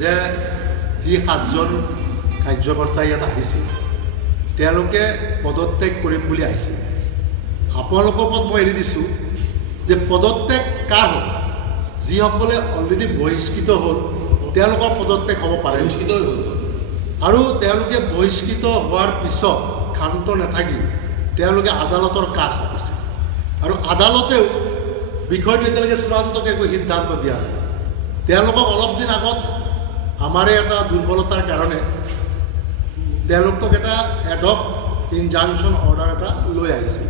যে যি 7জন কাৰ্যকৰ্তা ইয়াত আহিছিল তেওঁলোকে পদত্যাগ কৰিম বুলি আহিছিল। আপোনালোকৰ ওপৰত মই এৰি দিছোঁ যে পদত্যাগ কাৰ হ'ল, যিসকলে অলৰেডি বহিষ্কৃত হ'ল তেওঁলোকৰ পদত্যাগ হ'ব পাৰে, আৰু তেওঁলোকে বহিষ্কৃত হোৱাৰ পিছত ক্ষান্ত নাথাকি তেওঁলোকে আদালতৰ কাষ চাপিছে, আৰু আদালতেও বিষয়টো এতিয়ালৈকে চূড়ান্তকৈ একো সিদ্ধান্ত দিয়া নাই। তেওঁলোকক অলপ দিন আগত আমাৰে এটা দুৰ্বলতাৰ কাৰণে তেওঁলোকক এটা এডক ইনজাংচন অৰ্ডাৰ এটা লৈ আহিছিল।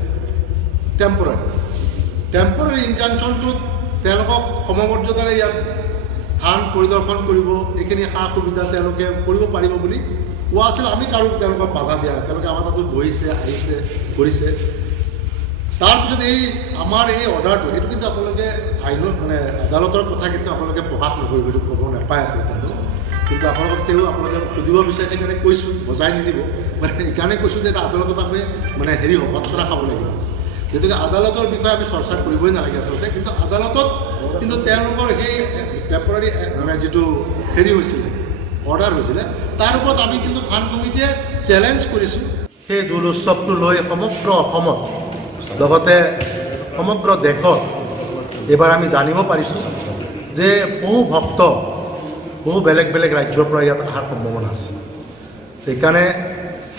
টেম্পৰাৰী ইনজাংচনটোত তেওঁলোকক সমমৰ্যাদাৰে ইয়াত ধান পৰিদৰ্শন কৰিব, এইখিনি সা সুবিধা তেওঁলোকে কৰিব পাৰিব বুলি কোৱা আছিল। আমি কাৰো তেওঁলোকক বাধা দিয়া নাই, তেওঁলোকে আমাৰ তাতো বহিছে, আহিছে, কৰিছে। তাৰপিছত আমাৰ এই অৰ্ডাৰটো এইটো কিন্তু আপোনালোকে আইনত আদালতৰ কথা কিন্তু আপোনালোকে প্ৰকাশ নকৰিব, এইটো ক'ব নাপায় আছিলে তেওঁলোক, কিন্তু আপোনালোকক আপোনালোকে সুধিব বিচাৰিছে কাৰণে কৈছোঁ, বজাই নিদিব। এইকাৰণে কৈছোঁ যে এটা আদালতত আমি হতচৰা খাব লাগিব, যিহেতুকে আদালতৰ বিষয়ে আমি চৰ্চা কৰিবই নালাগে আচলতে। কিন্তু আদালতত কিন্তু তেওঁলোকৰ সেই টেম্পৰাৰী যিটো হৈছিলে, অৰ্ডাৰ হৈছিলে, তাৰ ওপৰত আমি কিন্তু ধান কমিটিয়ে চেলেঞ্জ কৰিছোঁ। সেই দোল উৎসৱটো লৈ সমগ্ৰ অসমত লগতে সমগ্ৰ দেশত এইবাৰ আমি জানিব পাৰিছোঁ যে বহু ভক্ত বহু বেলেগ বেলেগ ৰাজ্যৰ পৰা ইয়াত অহাৰ সম্ভাৱনা আছে। সেইকাৰণে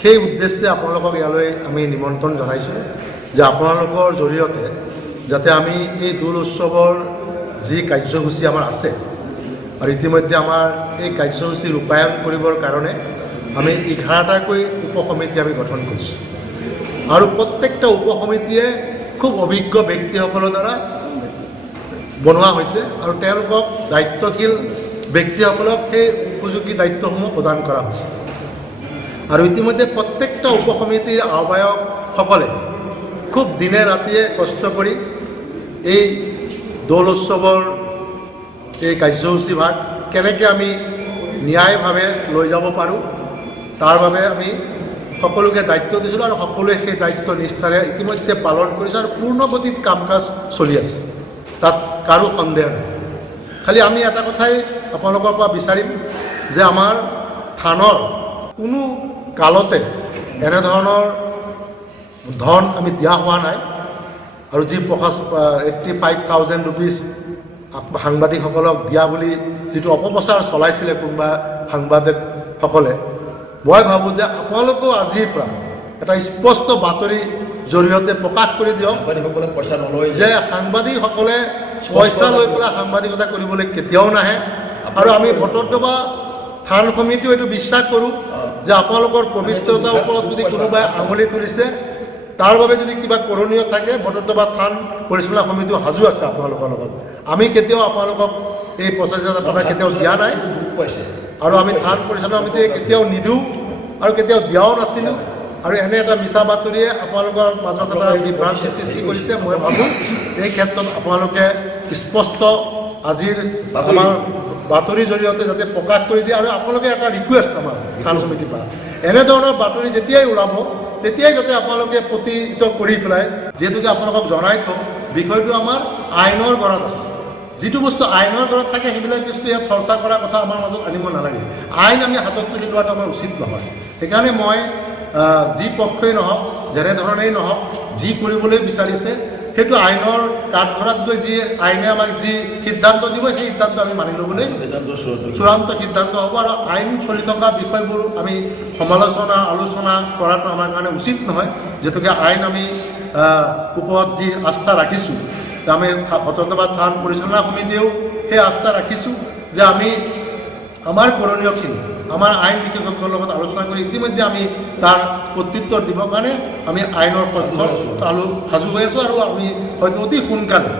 সেই উদ্দেশ্যে আপোনালোকক ইয়ালৈ আমি নিমন্ত্ৰণ জনাইছোঁ যে আপোনালোকৰ জৰিয়তে যাতে আমি এই দোল উৎসৱৰ যি কাৰ্যসূচী আমাৰ আছে, আৰু ইতিমধ্যে আমাৰ এই কাৰ্যসূচী ৰূপায়ণ কৰিবৰ কাৰণে আমি 11টাকৈ উপসমিতি আমি গঠন কৰিছোঁ, আৰু প্ৰত্যেকটা উপসমিতিয়ে খুব অভিজ্ঞ ব্যক্তিসকলৰ দ্বাৰা বনোৱা হৈছে, আৰু তেওঁলোকক দায়িত্বশীল ব্যক্তিসকলক সেই উপযোগী দায়িত্বসমূহ প্ৰদান কৰা হৈছে। আৰু ইতিমধ্যে প্ৰত্যেকটা উপসমিতিৰ আহ্বায়কসকলে খুব দিনে ৰাতিয়ে কষ্ট কৰি এই দৌল উৎসৱৰ এই কাৰ্যসূচীভাগ কেনেকৈ আমি ন্যায়ভাৱে লৈ যাব পাৰোঁ তাৰ বাবে আমি সকলোকে দায়িত্ব দিছিলোঁ, আৰু সকলোৱে সেই দায়িত্ব নিষ্ঠাৰে ইতিমধ্যে পালন কৰিছে, আৰু পূৰ্ণগতিত কাম কাজ চলি আছে, তাত কাৰো সন্দেহ নাই। খালি আমি এটা কথাই আপোনালোকৰ পৰা বিচাৰিম যে আমাৰ থানৰ কোনো কালতে এনেধৰণৰ ধন আমি দিয়া হোৱা নাই, আৰু যি 85,000 ৰুপিজ সাংবাদিকসকলক দিয়া বুলি যিটো অপপ্ৰচাৰ চলাইছিলে কোনোবা সাংবাদিকসকলে, মই ভাবোঁ যে আপোনালোকেও আজিৰ পৰা এটা স্পষ্ট বাতৰি জৰিয়তে প্ৰকাশ কৰি দিয়ক যে সাংবাদিকসকলে পইচা লৈ পেলাই সাংবাদিকতা কৰিবলৈ কেতিয়াও নাহে, আৰু আমি ভট্টদবা থান সমিতিও এইটো বিশ্বাস কৰোঁ যে আপোনালোকৰ পবিত্ৰতাৰ ওপৰত যদি কোনোবাই আঙুলি তুলিছে তাৰ বাবে যদি কিবা কৰণীয় থাকে, ভট্টদবা থান পৰিচালনা সমিতিও সাজু আছে আপোনালোকৰ লগত। আমি কেতিয়াও আপোনালোকক এই 50,000 টকা কেতিয়াও দিয়া নাই, আৰু আমি থান পৰিচালনা সমিতিয়ে কেতিয়াও নিদিওঁ আৰু কেতিয়াও দিয়াও নাছিলোঁ, আৰু এনে এটা মিছা বাতৰিয়ে আপোনালোকৰ মাজত এটা বিভ্ৰান্তি সৃষ্টি কৰিছে। মই ভাবোঁ এই ক্ষেত্ৰত আপোনালোকে স্পষ্ট আজিৰ আমাৰ বাতৰিৰ জৰিয়তে যাতে প্ৰকাশ কৰি দিয়ে, আৰু আপোনালোকে এটা ৰিকুৱেষ্ট আমাৰ থান সমিতিৰ পৰা এনেধৰণৰ বাতৰি যেতিয়াই ওলাব তেতিয়াই যাতে আপোনালোকে প্ৰতিহিত কৰি পেলাই, যিহেতুকে আপোনালোকক জনাই থওঁ বিষয়টো আমাৰ আইনৰ গড়ত আছে, যিটো বস্তু আইনৰ গড়ত থাকে সেইবিলাক বস্তু ইয়াত চৰ্চা কৰাৰ কথা আমাৰ মাজত আনিব নালাগে। আইন আমি হাতত তুলি লোৱাটো আমাৰ উচিত নহয়। সেইকাৰণে মই যি পক্ষই নহওক, যেনেধৰণেই নহওক, যি কৰিবলৈ বিচাৰিছে সেইটো আইনৰ কাঠগড়াত গৈ যি আইনে আমাক যি সিদ্ধান্ত দিব সেই সিদ্ধান্ত আমি মানি ল'বলৈ চূড়ান্ত সিদ্ধান্ত হ'ব, আৰু আইন চলি থকা বিষয়বোৰ আমি আলোচনা কৰাটো আমাৰ কাৰণে উচিত নহয়, যিহেতুকে আইন আমি ওপৰত যি আস্থা ৰাখিছোঁ, আমি ভট্টদবা থান পৰিচালনা সমিতিয়েও সেই আস্থা ৰাখিছোঁ যে আমি আমাৰ কৰণীয়খিনি আমাৰ আইন বিশেষজ্ঞৰ লগত আলোচনা কৰি ইতিমধ্যে আমি তাৰ প্ৰত্যুত্তৰ দিবৰ কাৰণে আমি আইনৰ পক্ষত সাজু হৈ আছোঁ, আৰু আমি হয়তো অতি সোনকালে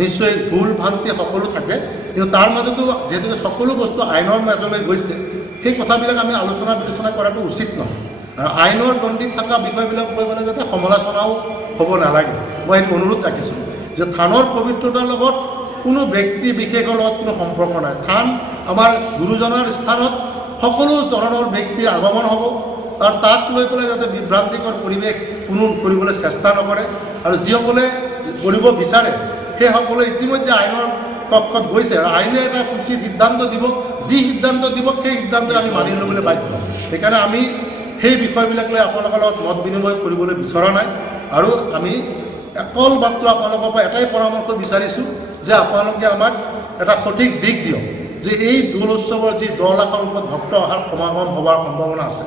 নিশ্চয় ভুল ভ্ৰান্তি সকলো থাকে, কিন্তু তাৰ মাজতো যিহেতুকে সকলো বস্তু আইনৰ মাজলৈ গৈছে সেই কথাবিলাক আমি আলোচনা বিলোচনা কৰাটো উচিত নহয়, আৰু আইনৰ গণ্ডিত থকা বিষয়বিলাক লৈ পেলাই যাতে সমালোচনাও হ'ব নালাগে। মই এইটো অনুৰোধ ৰাখিছোঁ যে থানৰ পবিত্ৰতাৰ লগত কোনো ব্যক্তি বিশেষৰ লগত কোনো সম্পৰ্ক নাই। থান আমাৰ গুৰুজনাৰ স্থানত সকলো ধৰণৰ ব্যক্তিৰ আগমন হ'ব, আৰু তাক লৈ পেলাই যাতে বিভ্ৰান্তিকৰ পৰিৱেশ কোনো কৰিবলৈ চেষ্টা নকৰে, আৰু যিসকলে কৰিব বিচাৰে সেইসকলে ইতিমধ্যে আইনৰ পক্ষত গৈছে আৰু আইনে এটা উচিত সিদ্ধান্ত দিব, যি সিদ্ধান্ত দিব সেই সিদ্ধান্ত আমি মানি ল'বলৈ বাধ্য। সেইকাৰণে আমি সেই বিষয়বিলাক লৈ আপোনালোকৰ লগত মত বিনিময় কৰিবলৈ বিচৰা নাই আৰু আমি অকল মাত্ৰ আপোনালোকৰ পৰা এটাই পৰামৰ্শ বিচাৰিছোঁ যে আপোনালোকে আমাক এটা সঠিক দিশ দিয়ক যে এই দৌল উৎসৱৰ যি 10 লাখৰ ওপৰত ভক্ত অহাৰ সমাগম হোৱাৰ সম্ভাৱনা আছে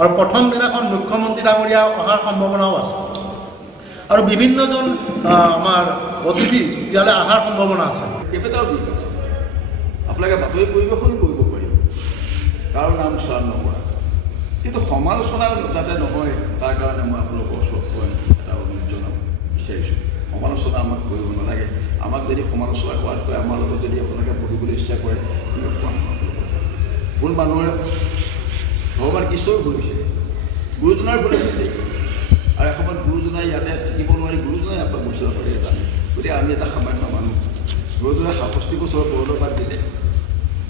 আৰু প্ৰথম দিনাখন মুখ্যমন্ত্ৰী ডাঙৰীয়া অহাৰ সম্ভাৱনাও আছে আৰু বিভিন্নজন আমাৰ অতিথি ইয়ালৈ অহাৰ সম্ভাৱনা আছে। কেইবাটাও দিশ আছে, আপোনালোকে বাতৰি পৰিৱেশন কৰিব পাৰিব, কাৰো নাম চোৱান নকৰা, কিন্তু সমালোচনা যাতে নহয় তাৰ কাৰণে মই আপোনালোকৰ ওচৰত এটা অনুৰোধ জনাব বিচাৰিছোঁ। সমালোচনা আমাক কৰিব নালাগে। আমাক যদি সমালোচনা কৰাতকৈ আমাৰ লগত যদি আপোনালোকে পঢ়িবলৈ ইচ্ছা কৰে ভুল মানুহৰ ভগৱান কৃষ্ণও ভুল হৈছিলে, গুৰুজনাৰ ভুল হৈছিলে আৰু এসময়ত গুৰুজনাই ইয়াতে থাকিব নোৱাৰি গুৰুজনাই আপোনাক গুচি যাব পাৰে জানে। গতিকে আমি এটা সামান্য মানুহ, গুৰুজনাই ৬৭ বছৰ বৰদবাদ দিলে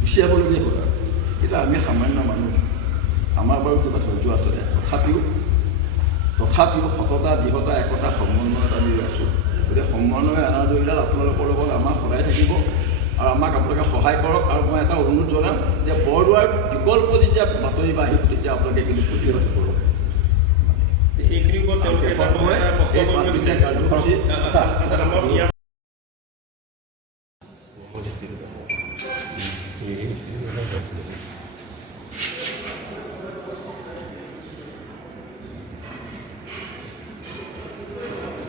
গুচি যাবলগীয়া হ'ল আৰু, কিন্তু আমি সামান্য মানুহ, আমাৰ বাৰু কিবা ধৈৰ্য আছে। তথাপিও সততা, দৃঢ়তা, একতা, সমন্বয়ত আমি আছোঁ। গতিকে সমন্বয় অনা দৰিডাল আপোনালোকৰ লগত আমাৰ সদায় থাকিব আৰু আমাক আপোনালোকে সহায় কৰক। আৰু মই এটা অনুৰোধ জনাম যে বৰদোৱাৰ বিকল্প যেতিয়া বাতৰি বা আহিব তেতিয়া আপোনালোকে কিন্তু প্ৰতিবাদ কৰক।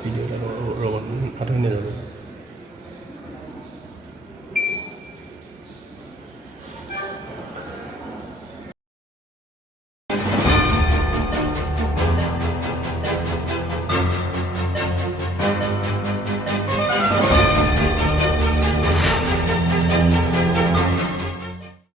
ভিডিঅ'টা ৰ'ব, আঁতৰি নাযাব।